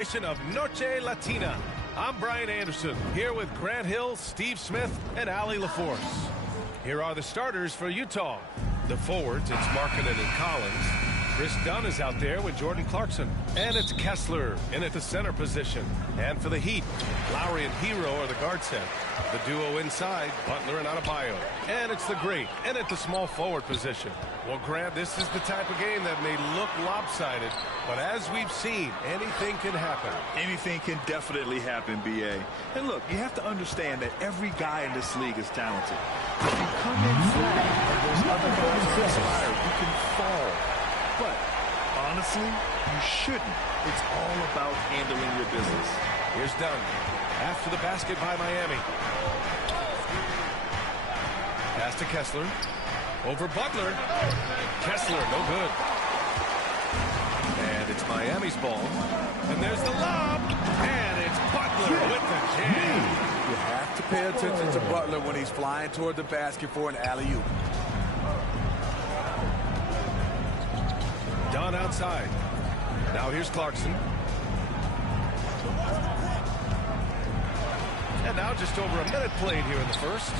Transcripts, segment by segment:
Of Noche Latina. I'm Brian Anderson, here with Grant Hill, Steve Smith, and Ali LaForce. Here are the starters for Utah. The forwards, it's Markkanen and Collins. Chris Dunn is out there with Jordan Clarkson. And it's Kessler in at the center position. And for the Heat, Lowry and Hero are the guard set. The duo inside, Butler and Adebayo. And it's the Great in at the small forward position. Well, Grant, this is the type of game that may look lopsided, but as we've seen, anything can happen. Anything can definitely happen, B.A. And look, you have to understand that every guy in this league is talented. If you come in flat and those other guys are inspired, you can fall. But honestly, you shouldn't. It's all about handling your business. Here's Dunn. After the basket by Miami. Pass to Kessler. Over Butler. Kessler, no good. And it's Miami's ball. And there's the lob. And it's Butler with the jam. You have to pay attention to Butler when he's flying toward the basket for an alley-oop. Dunn outside. Now here's Clarkson. And now just over a minute played here in the first.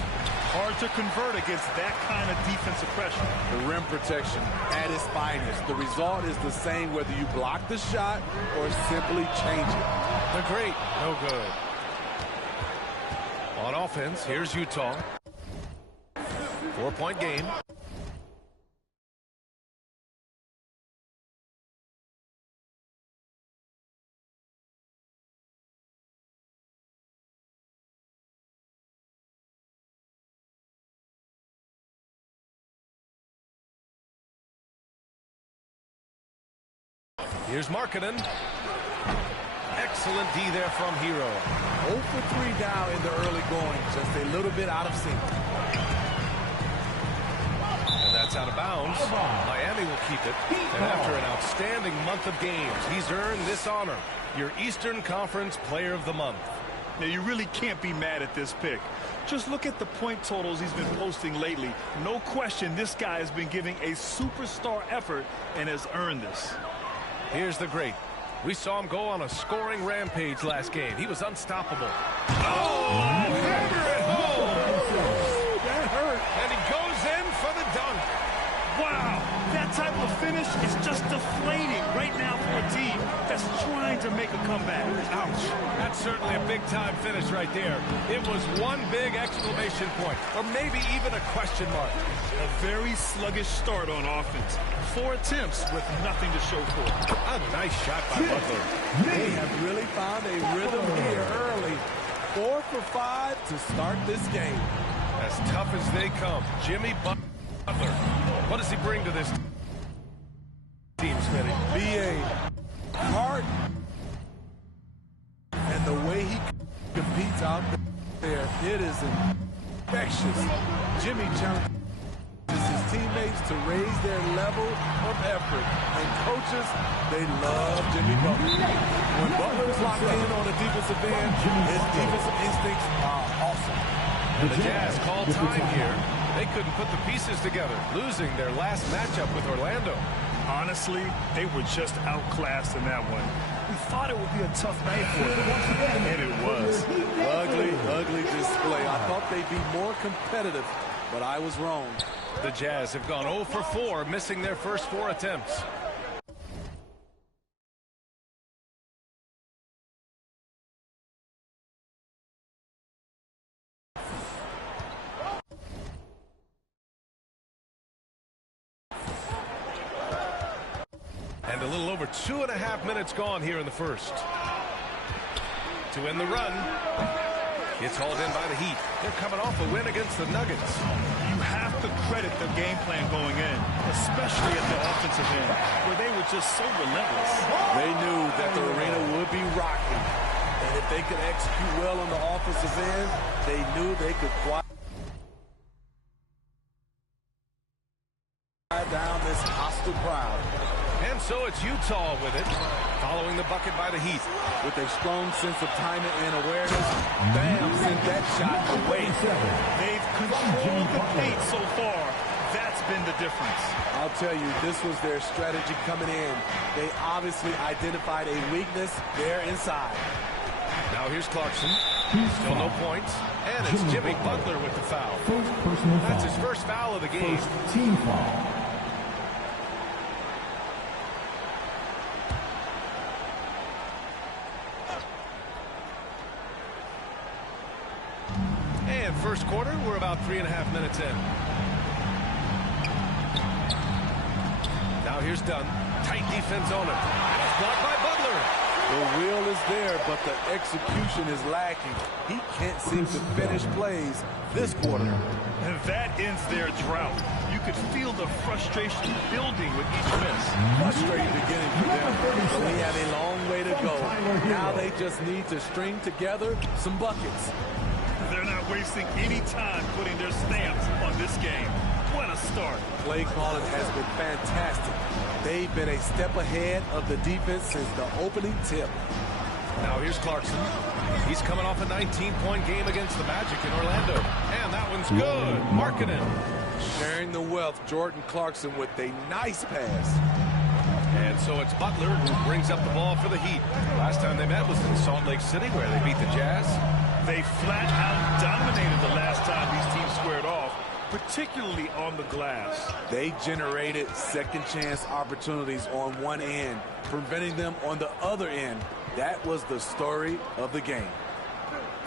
Hard to convert against that kind of defensive pressure. The rim protection at its finest. The result is the same whether you block the shot or simply change it. The Great, no good. On offense, here's Utah. 4-point game. Here's Markkanen. Excellent D there from Hero. 0 for 3 down in the early going. Just a little bit out of sync. And that's out of bounds. Miami will keep it. And after an outstanding month of games, he's earned this honor. Your Eastern Conference Player of the Month. Now, you really can't be mad at this pick. Just look at the point totals he's been posting lately. No question this guy has been giving a superstar effort and has earned this. Here's the Great. We saw him go on a scoring rampage last game. He was unstoppable. Oh, hammer it home. That hurt. And he goes in for the dunk. Wow, that type of finish is just deflating right now for a team that's trying to make a comeback. Ouch. That's certainly a big-time finish right there. It was one big exclamation point, or maybe even a question mark. A very sluggish start on offense. 4 attempts with nothing to show for it. A nice shot by Butler. They have really found a rhythm here early. 4 for 5 to start this game. As tough as they come, Jimmy Butler. What does he bring to this team, Smitty? B.A. heart and the way he competes out there, it is infectious. Jimmy challenges his teammates to raise their level of effort. And coaches, they love Jimmy Butler. When Butler is locked in on the defensive end, his defensive instincts are awesome. And the Jazz called time here. They couldn't put the pieces together, losing their last matchup with Orlando. Honestly, they were just outclassed in that one. We thought it would be a tough night for them, and it was. Ugly display. I thought they'd be more competitive, but I was wrong. The Jazz have gone 0 for 4, missing their first 4 attempts. And a little over 2.5 minutes gone here in the first. To end the run. It's hauled in by the Heat. They're coming off a win against the Nuggets. You have to credit the game plan going in, especially at the offensive end, where they were just so relentless. They knew that the arena would be rocking. And if they could execute well on the offensive end, they knew they could quiet down this hostile crowd. And so it's Utah with it, following the bucket by the Heat. With a strong sense of timing and awareness, Bam sent that shot away. They've controlled the paint so far. That's What's been the difference? I'll tell you, this was their strategy coming in. They obviously identified a weakness there inside. Now here's Clarkson. Still no points. And it's Jimmy Butler with the foul. That's his first foul of the game. Team foul. And first quarter, we're about 3.5 minutes in. Now here's Dunn. Tight defense on him. And it's blocked by Butler. The will is there, but the execution is lacking. He can't seem to finish plays this quarter. And that ends their drought. You could feel the frustration building with each miss. Frustrating beginning for them. They have a long way to go. Now they just need to string together some buckets. They're not wasting any time putting their stamps on this game. What a start. Play calling has been fantastic. They've been a step ahead of the defense since the opening tip. Now here's Clarkson. He's coming off a 19-point game against the Magic in Orlando. And that one's good. Markkanen. Sharing the wealth, Jordan Clarkson with a nice pass. And so it's Butler who brings up the ball for the Heat. Last time they met was in Salt Lake City where they beat the Jazz. They flat out dominated the last time these teams squared off, particularly on the glass. They generated second chance opportunities on one end, preventing them on the other end. That was the story of the game.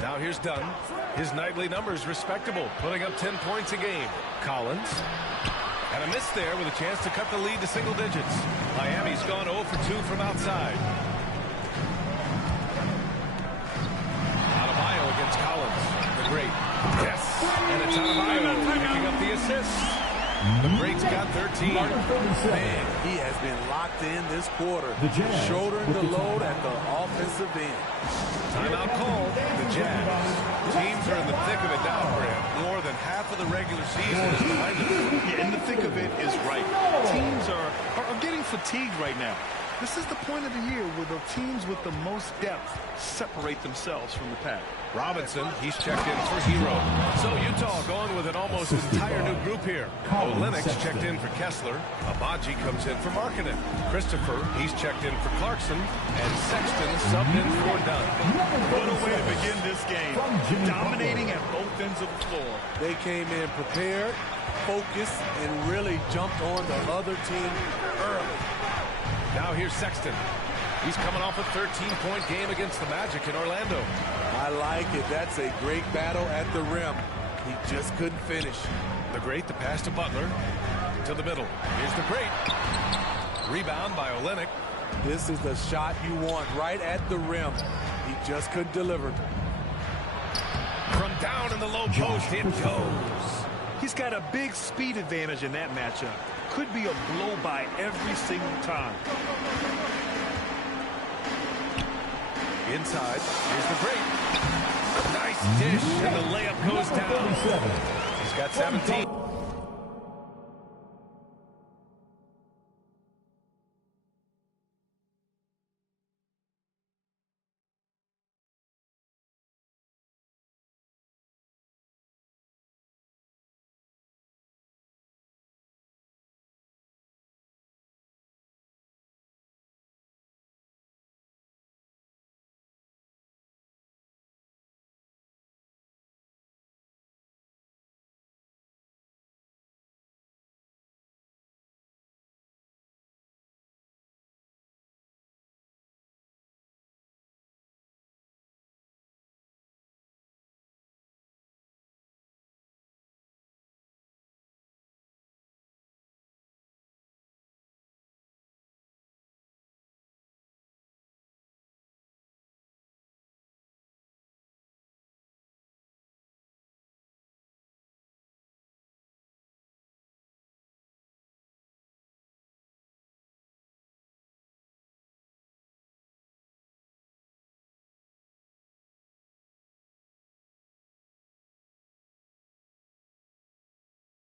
Now here's Dunn. His nightly numbers respectable, putting up 10 points a game. Collins. And a miss there with a chance to cut the lead to single digits. Miami's gone 0 for 2 from outside. Adebayo against Collins. The great. Yes. And it's Adebayo picking up the assist. The great's got 13. Man, he has been locked in this quarter, shouldering the load at the offensive end. Timeout called. The Jazz. Teams are in the thick of it now, Grant. More than half of the regular season is behind them. Yeah, and the thick of it is right. Teams are getting fatigued right now. This is the point of the year where the teams with the most depth separate themselves from the pack. Robinson, he's checked in for Hero. So Utah going with an almost entire new group here. Olynyk checked in for Kessler. Abaji comes in for Markkanen. Christopher, he's checked in for Clarkson. And Sexton subbed in for Dunn. What a way to begin this game. Dominating at both ends of the floor. They came in prepared, focused, and really jumped on the other team early. Now here's Sexton. He's coming off a 13-point game against the Magic in Orlando. I like it. That's a great battle at the rim. He just couldn't finish. The great, the pass to Butler. To the middle. Here's the great. Rebound by Olynyk. This is the shot you want right at the rim. He just couldn't deliver. From down in the low post, it goes. He's got a big speed advantage in that matchup. Could be a blow-by every single time. Inside, here's the break. Nice dish, and the layup goes down. He's got 17.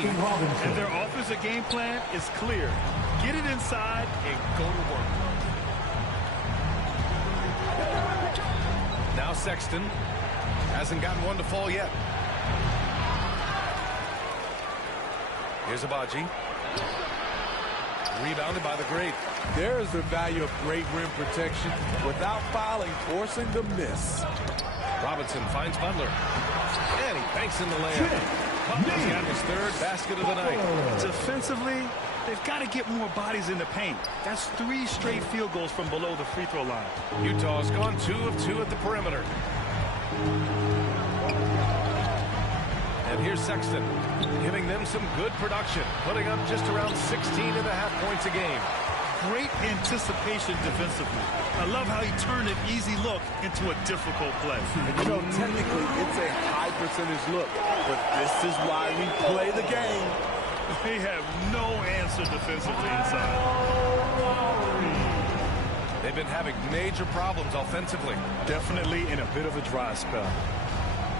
And their offensive game plan is clear. Get it inside and go to work. Now Sexton hasn't gotten one to fall yet. Here's Abaji. Rebounded by the great. There is the value of great rim protection without fouling, forcing the miss. Robinson finds Butler. And he banks in the layup. Butler's got his third basket of the night. Defensively, they've got to get more bodies in the paint. That's 3 straight field goals from below the free throw line. Utah's gone 2 of 2 at the perimeter. And here's Sexton, giving them some good production, putting up just around 16.5 points a game. Great anticipation defensively. I love how he turned an easy look into a difficult play. And you know, technically, it's a high percentage look, but this is why we play the game. They have no answer defensively inside. They've been having major problems offensively. Definitely in a bit of a dry spell.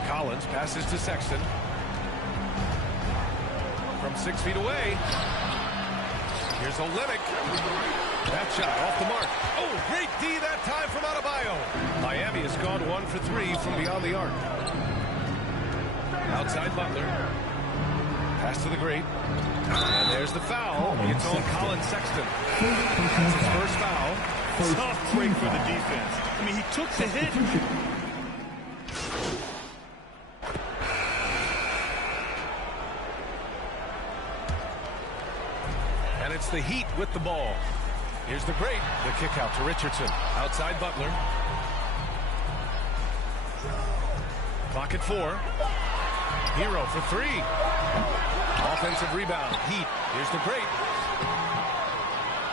Collins passes to Sexton. From 6 feet away. Here's Olynyk. That shot off the mark. Oh, great D that time from Adebayo. Miami has gone 1 for 3 from beyond the arc. Outside Butler. Pass to the great. And there's the foul. It's on Colin Sexton. That's his first foul. Tough break for the defense. I mean, he took the hit. And it's the Heat with the ball. Here's the great. The kick out to Richardson. Outside Butler. Clock at 4. Hero for 3. Offensive rebound. Heat. Here's the great.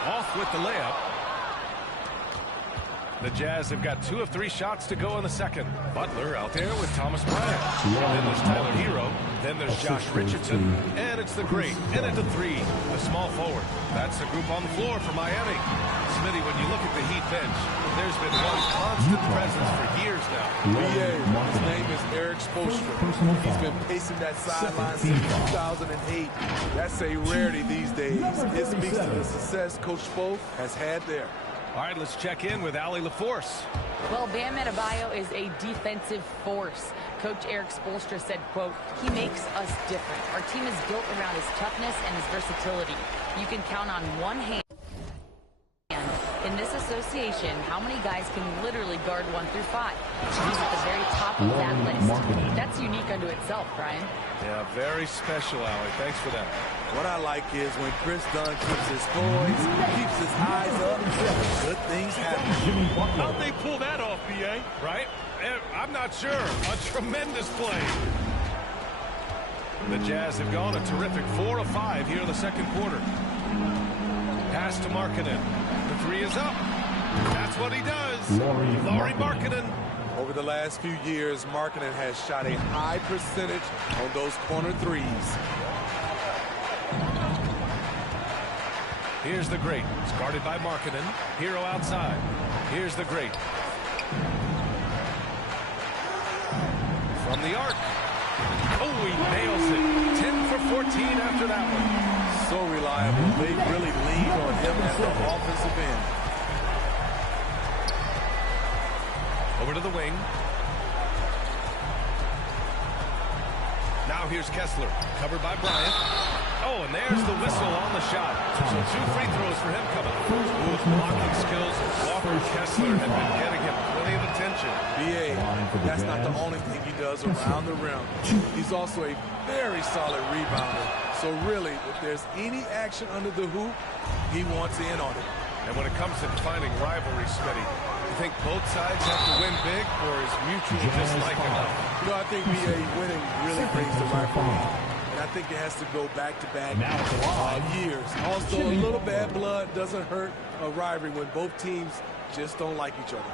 Off with the layup. The Jazz have got 2 of 3 shots to go in the second. Butler out there with Thomas Bryant. Then there's Tyler Hero. Then there's Josh Richardson. And it's the great. And it's a 3. The small forward. That's the group on the floor for Miami. Smitty, when you look at the Heat bench, there's been one constant presence for years now. His name is Eric Spoelstra. He's been pacing that sideline since 2008. That's a rarity these days. It speaks to the success Coach Spo has had there. All right, let's check in with Allie LaForce. Well, Bam Adebayo is a defensive force. Coach Eric Spoelstra said, quote, "He makes us different. Our team is built around his toughness and his versatility. You can count on one hand. In this association, how many guys can literally guard 1 through 5? He's at the very top of that list. That's unique unto itself, Brian." Yeah, very special, Allie. Thanks for that. What I like is when Chris Dunn keeps his poise, keeps his eyes up, good things happen. How'd they pull that off, B.A.? Right? I'm not sure. A tremendous play. The Jazz have gone a terrific 4 of 5 here in the second quarter. Pass to Markkanen. The 3 is up. That's what he does. Lauri Markkanen. Over the last few years, Markkanen has shot a high percentage on those corner 3s. Here's the great. It's guarded by Markkanen. Hero outside. Here's the great. From the arc. Oh, he nails it. 10 for 14 after that one. So reliable. They really leaned on him at the offensive end. Over to the wing. Now here's Kessler. Covered by Bryant. Oh, and there's the whistle on the shot. So 2 free throws for him coming. With blocking skills, Walker Kessler have been getting him plenty of attention. B.A., that's not the only thing he does around the rim. He's also a very solid rebounder. So really, if there's any action under the hoop, he wants in on it. And when it comes to defining rivalry, Smitty, you think both sides have to win big, or is mutual dislike enough? You know, I think B.A. winning really brings the rivalry. And I think it has to go back-to-back years. Also, a little bad blood doesn't hurt a rivalry when both teams just don't like each other.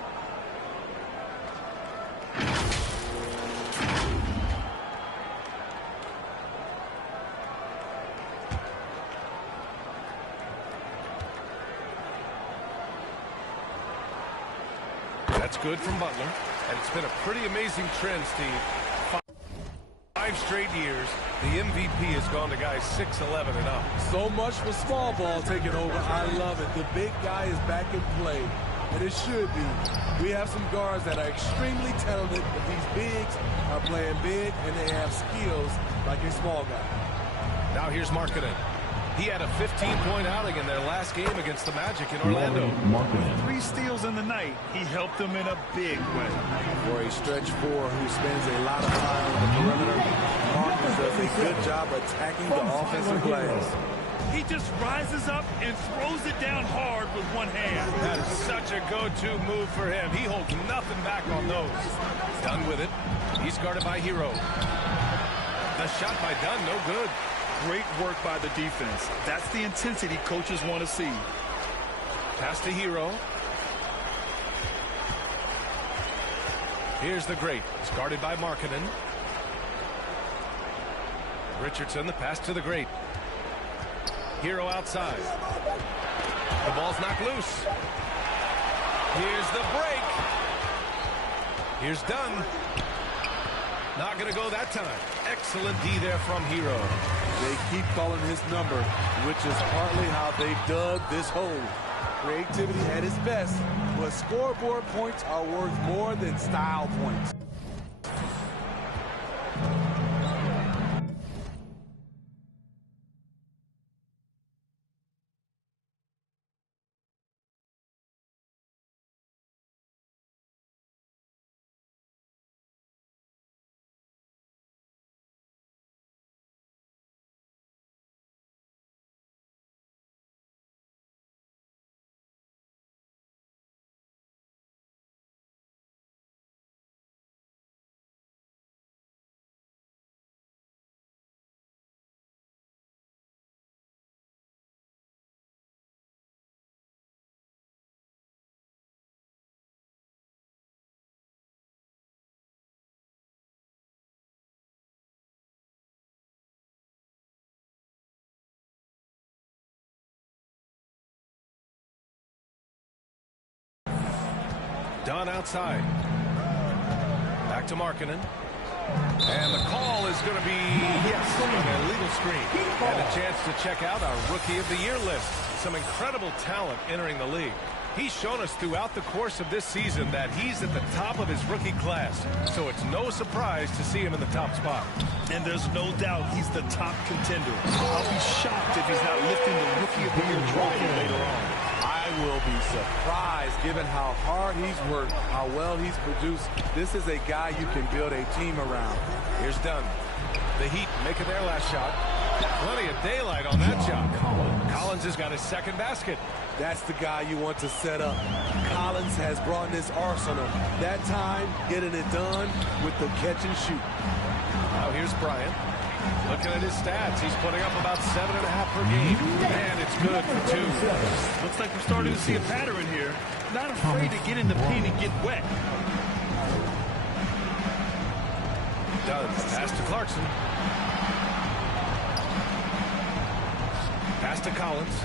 That's good from Butler. And it's been a pretty amazing trend, Steve. 5 straight years, the MVP has gone to guys 6'11" and up. So much for small ball taking over. I love it. The big guy is back in play, and it should be. We have some guards that are extremely talented, but these bigs are playing big, and they have skills like a small guy. Now here's Markkanen. He had a 15-point outing in their last game against the Magic in Orlando. With 3 steals in the night, he helped them in a big way. For a stretch 4 who spends a lot of time on the perimeter, Markkanen does a good job attacking the offensive glass. He just rises up and throws it down hard with one hand. That is such a go-to move for him. He holds nothing back on those. Dunn with it. He's guarded by Herro. The shot by Dunn, no good. Great work by the defense. That's the intensity coaches want to see. Pass to Herro. Here's the Great. He's guarded by Markkanen. Richardson, the pass to the Great. Herro outside. The ball's knocked loose. Here's the break. Here's Dunn. Not going to go that time. Excellent D there from Herro. They keep calling his number, which is partly how they dug this hole. Creativity at its best, but scoreboard points are worth more than style points. Dunn outside. Back to Markkanen. And the call is going to be, yes, an illegal screen. And a chance to check out our Rookie of the Year list. Some incredible talent entering the league. He's shown us throughout the course of this season that he's at the top of his rookie class. So it's no surprise to see him in the top spot. And there's no doubt he's the top contender. I'll be shocked if he's not lifting the Rookie of the Year trophy later on. I will be surprised given how hard he's worked, how well he's produced. This is a guy you can build a team around. Here's Dunn. The Heat making their last shot. Plenty of daylight on that shot. Collins has got his second basket. That's the guy you want to set up. Collins has brought in his arsenal. That time, getting it done with the catch and shoot. Now here's Bryant. Looking at his stats, he's putting up about 7.5 per game. And it's good for 2. Looks like we're starting to see a pattern here. Not afraid to get in the paint and get wet. Dunn, pass to Clarkson. Pass to Collins.